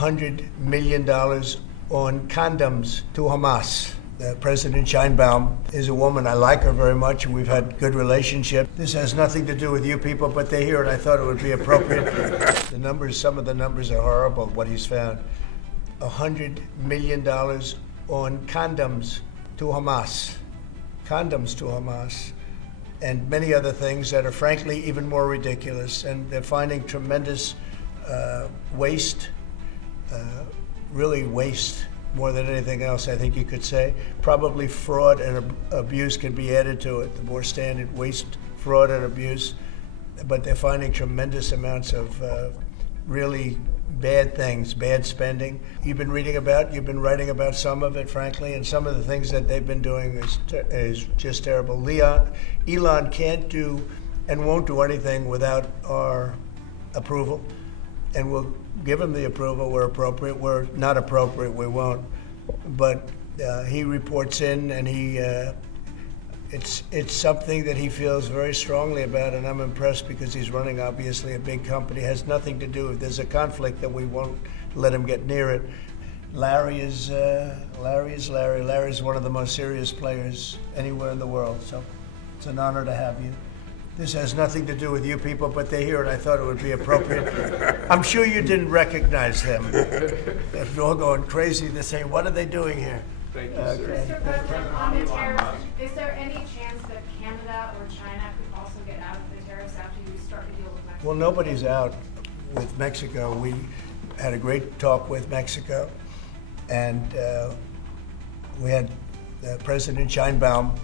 $100 million on condoms to Hamas. President Scheinbaum is a woman. I like her very much, and we've had good relationship. This has nothing to do with you people, but they're here, and I thought it would be appropriate. Some of the numbers are horrible, what he's found. $100 million on condoms to Hamas. Condoms to Hamas. And many other things that are frankly even more ridiculous. And they're finding tremendous waste, really waste, more than anything else, I think you could say. Probably fraud and abuse can be added to it, the more standard waste, fraud and abuse. But they're finding tremendous amounts of really bad things, bad spending. You've been writing about some of it, frankly, and some of the things that they've been doing is just terrible. Elon can't do and won't do anything without our approval, and we'll give him the approval where appropriate. Where not appropriate, we won't. But he reports in, and it's something that he feels very strongly about, and I'm impressed because he's running, obviously, a big company. It has nothing to do, if there's a conflict, then we won't let him get near it. Larry is Larry. Larry's one of the most serious players anywhere in the world, so it's an honor to have you. This has nothing to do with you people, but they're here, and I thought it would be appropriate. I'm sure you didn't recognize them. They're all going crazy. They're saying, what are they doing here? Thank you, sir. Mr. President, on the tariffs, is there any chance that Canada or China could also get out of the tariffs after you start to deal with Mexico? Well, nobody's out with Mexico. We had a great talk with Mexico, and we had President Scheinbaum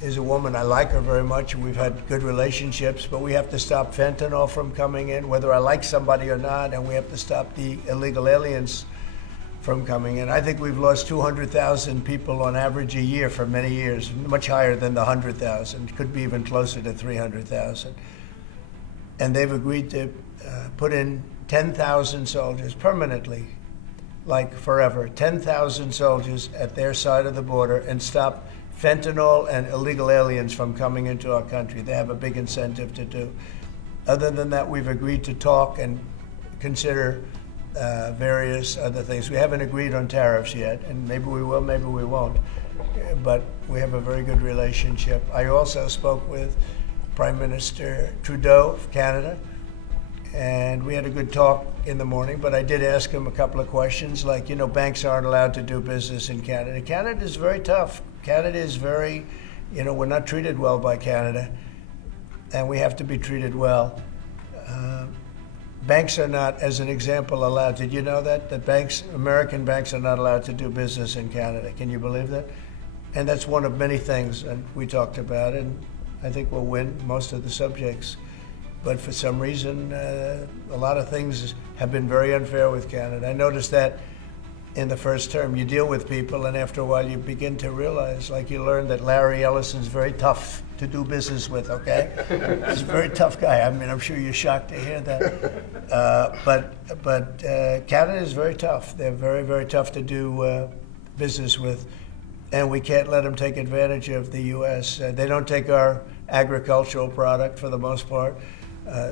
is a woman. I like her very much, and we've had good relationships, but we have to stop fentanyl from coming in, whether I like somebody or not, and we have to stop the illegal aliens from coming in. I think we've lost 200,000 people on average a year for many years, much higher than the 100,000, could be even closer to 300,000. And they've agreed to put in 10,000 soldiers permanently, like forever, 10,000 soldiers at their side of the border and stop fentanyl and illegal aliens from coming into our country. They have a big incentive to do. Other than that, we've agreed to talk and consider various other things. We haven't agreed on tariffs yet, and maybe we will, maybe we won't. But we have a very good relationship. I also spoke with Prime Minister Trudeau of Canada, and we had a good talk in the morning, but I did ask him a couple of questions, like, banks aren't allowed to do business in Canada. Canada is very tough. Canada is very, we're not treated well by Canada, and we have to be treated well. Banks are not, as an example, allowed. Did you know that? That American banks are not allowed to do business in Canada. Can you believe that? And that's one of many things, and we talked about it, and I think we'll win most of the subjects. But for some reason, a lot of things have been very unfair with Canada. I noticed that in the first term. You deal with people, and after a while you begin to realize, like you learn that Larry Ellison's very tough to do business with, okay? He's a very tough guy. I mean, I'm sure you're shocked to hear that. But Canada is very tough. They're very, very tough to do business with, and we can't let them take advantage of the U.S. They don't take our agricultural product for the most part.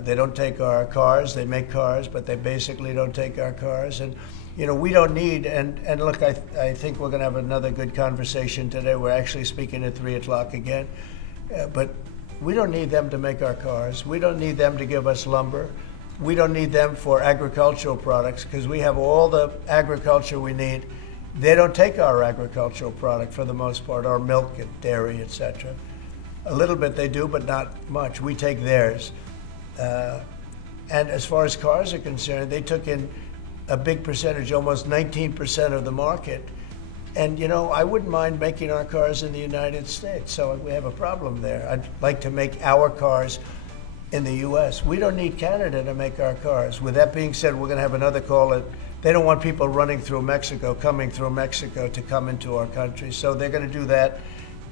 They don't take our cars. They make cars, but they basically don't take our cars. And we don't need, and look, I think we're going to have another good conversation today. We're actually speaking at 3 o'clock again. But we don't need them to make our cars. We don't need them to give us lumber. We don't need them for agricultural products because we have all the agriculture we need. They don't take our agricultural product for the most part, our milk and dairy, etc. A little bit they do, but not much. We take theirs. And as far as cars are concerned, they took in a big percentage, almost 19% of the market. And, I wouldn't mind making our cars in the United States, so we have a problem there. I'd like to make our cars in the U.S. We don't need Canada to make our cars. With that being said, we're going to have another call. They don't want people running through Mexico, coming through Mexico to come into our country. So they're going to do that,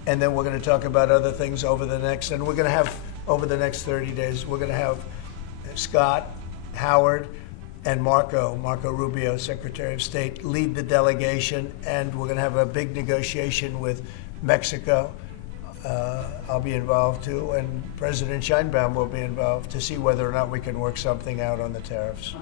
and then we're going to talk about other things over the next 30 days, we're going to have Scott, Howard, and Marco Rubio, Secretary of State, lead the delegation, and we're going to have a big negotiation with Mexico. I'll be involved too, and President Scheinbaum will be involved to see whether or not we can work something out on the tariffs.